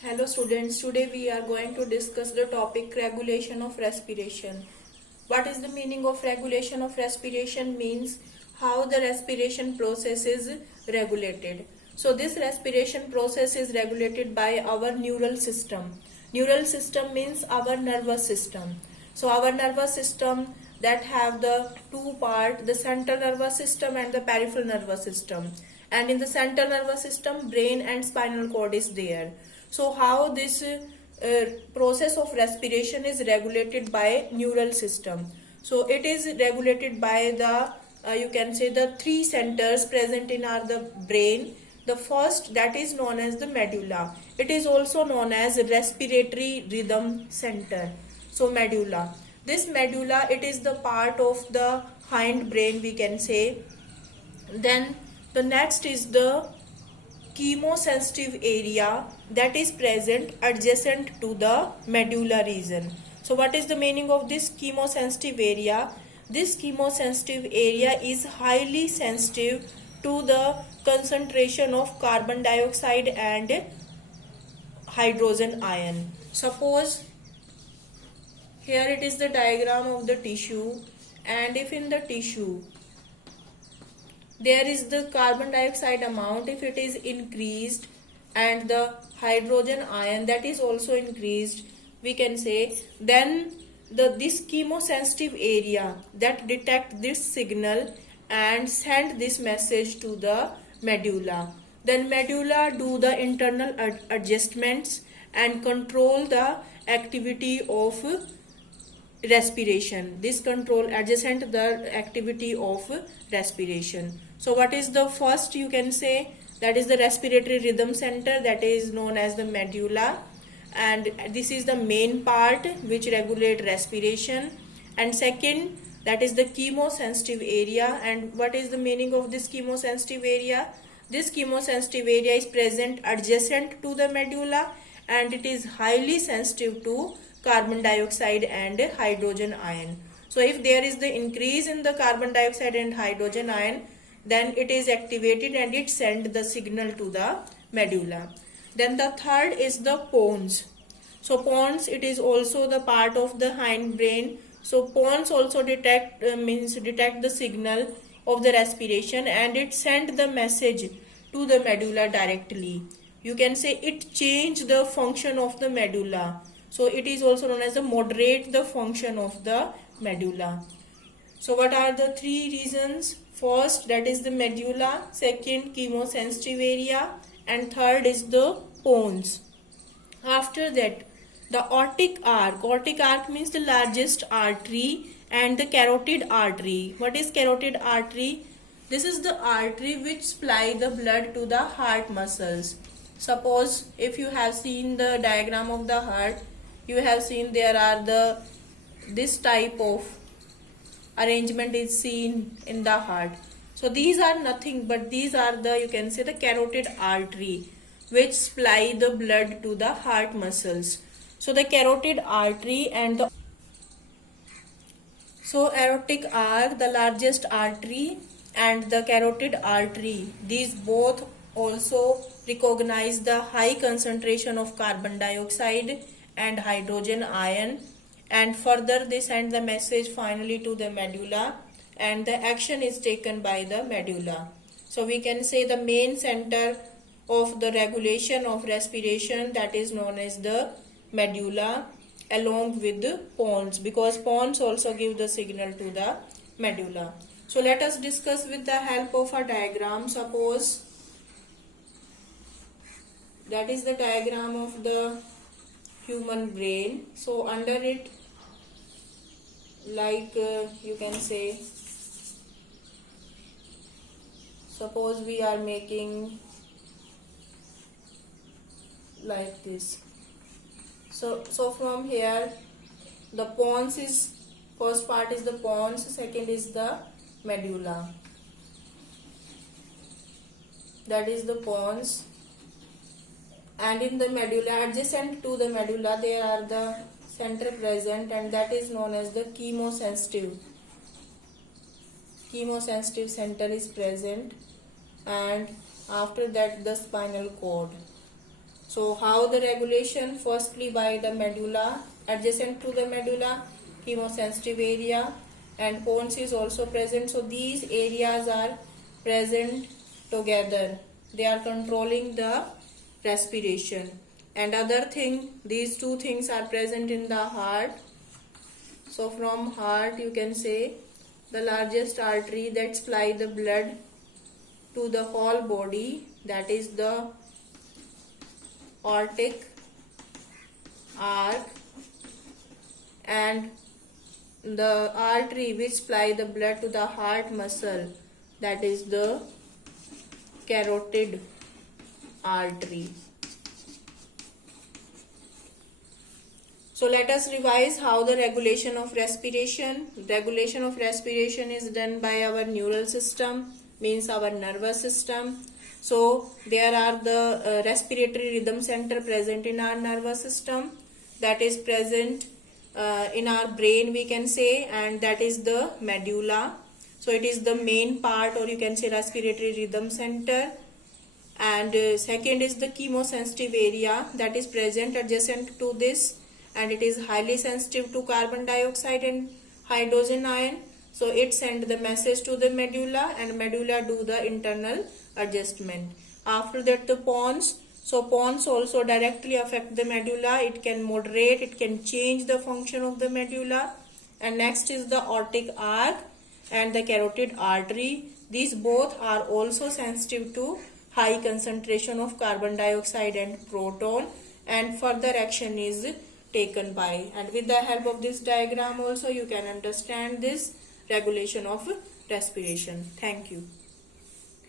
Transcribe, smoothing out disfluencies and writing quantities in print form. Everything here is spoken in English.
Hello students, today we are going to discuss the topic regulation of respiration. What is the meaning of regulation of respiration means how the respiration process is regulated. So this respiration process is regulated by our neural system. Neural system means our nervous system. So our nervous system that have the two part, the central nervous system and the peripheral nervous system. And in the central nervous system, brain and spinal cord is there. So how this process of respiration is regulated by neural system. So it is regulated by the you can say the three centers present in our the brain. The first, that is known as the medulla. It is also known as respiratory rhythm center. So medulla. This medulla, it is the part of the hind brain, we can say. Then the next is the chemosensitive area that is present adjacent to the medulla region. So what is the meaning of this chemosensitive area? This chemosensitive area is highly sensitive to the concentration of carbon dioxide and hydrogen ion. Suppose here it is the diagram of the tissue, and if in the tissue there is the carbon dioxide amount, if it is increased and the hydrogen ion that is also increased, we can say, then this chemosensitive area that detect this signal and send this message to the medulla. Then medulla do the internal adjustments and control the activity of respiration. This control adjacent the activity of respiration. So what is the first, you can say, that is the respiratory rhythm center, that is known as the medulla, and this is the main part which regulate respiration. And second, that is the chemosensitive area. And what is the meaning of this chemosensitive area? This chemosensitive area is present adjacent to the medulla and it is highly sensitive to carbon dioxide and hydrogen ion. So if there is the increase in the carbon dioxide and hydrogen ion, then it is activated and it sends the signal to the medulla. Then the third is the pons. So pons, it is also the part of the hindbrain. So pons also detect the signal of the respiration and it send the message to the medulla directly. You can say it change the function of the medulla. So it is also known as the moderate the function of the medulla. So what are the three reasons? First, that is the medulla. Second, chemosensitive area. And third is the pons. After that, the aortic arc. Aortic arc means the largest artery and the carotid artery. What is carotid artery? This is the artery which supply the blood to the heart muscles. Suppose if you have seen the diagram of the heart, you have seen there are this type of arrangement is seen in the heart. So these are nothing but these are the, you can say, the carotid artery which supply the blood to the heart muscles. So the carotid artery and the aortic arc, the largest artery, and the carotid artery, these both also recognize the high concentration of carbon dioxide and hydrogen ion, and further they send the message finally to the medulla and the action is taken by the medulla. So we can say the main center of the regulation of respiration, that is known as the medulla, along with the pons, because pons also give the signal to the medulla. So let us discuss with the help of a diagram. Suppose that is the diagram of the human brain. So under it, like you can say, suppose we are making like this. So from here, the pons is, first part is the pons, second is the medulla. That is the pons. And in the medulla, adjacent to the medulla, there are the center present, and that is known as the chemosensitive. Chemosensitive center is present, and after that the spinal cord. So how the regulation? Firstly by the medulla, adjacent to the medulla, chemosensitive area, and pons is also present. So these areas are present together. They are controlling the respiration. And other thing, these two things are present in the heart. So from heart you can say the largest artery that supply the blood to the whole body, that is the aortic arc, and the artery which supply the blood to the heart muscle, that is the carotid artery. So let us revise how the regulation of respiration. Regulation of respiration is done by our neural system, means our nervous system. So there are the respiratory rhythm center present in our nervous system, that is present in our brain we can say, and that is the medulla. So it is the main part, or you can say respiratory rhythm center. And second is the chemosensitive area that is present adjacent to this, and it is highly sensitive to carbon dioxide and hydrogen ion. So it send the message to the medulla, and medulla do the internal adjustment. After that the pons. So pons also directly affect the medulla. It can moderate, it can change the function of the medulla. And next is the aortic arc and the carotid artery. These both are also sensitive to high concentration of carbon dioxide and proton, and further action is taken by. And with the help of this diagram also you can understand this regulation of respiration. Thank you.